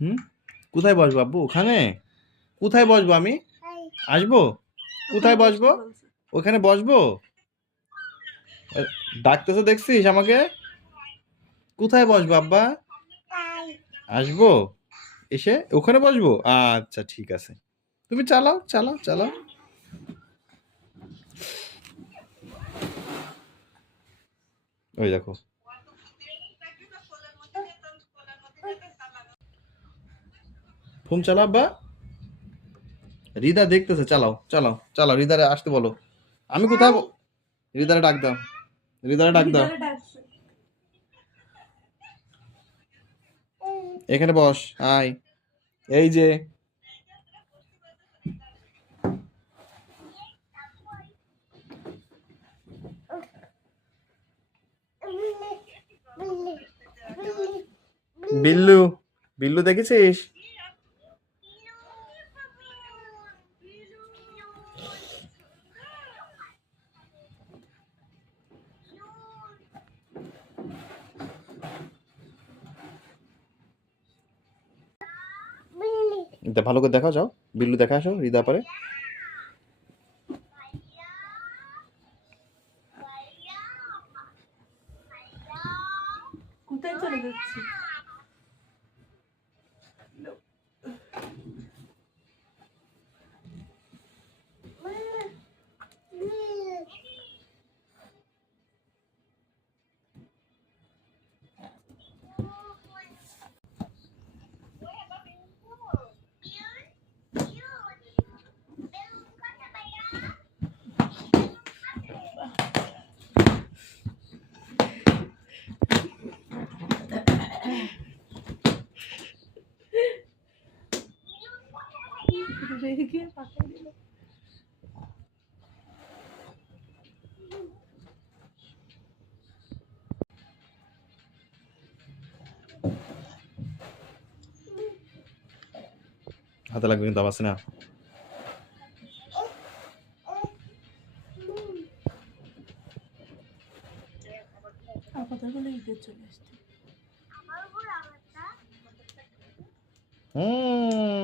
হুম, কোথায় বসবো আব্বু? ওখানে? কোথায় বসবো আমি? আসবো? কোথায় বসবো? ওখানে বসবো? ডাকতেছে দেখছিস আমাকে? কোথায় বসবো আব্বা? আসবো? এসে ওখানে বসবো? আচ্ছা ঠিক আছে। তুমি চালাও, চালাও, চালাও। ওই দেখো। ফোন চালাও আব্বা। রিদা দেখতেছে, চালাও, চালাও, চালাও। রিদারে আসতে বলো। আমি কোথায় রিদারে ডাক দাও। রিদারে ডাক দাও। এখানে বস। আয়। এই যে বিল্লু। বিল্লু দেখেছিস? ভালো করে দেখাও, যাও। বিল্লু দেখা আসো রিদা পরে। কোথায় চলে যাচ্ছি? রেগে পাঠাই দিল। হাতে লাগবে কিন্তু আবার না। আর কথা বলে ঈদের চলে আসছে। হুম।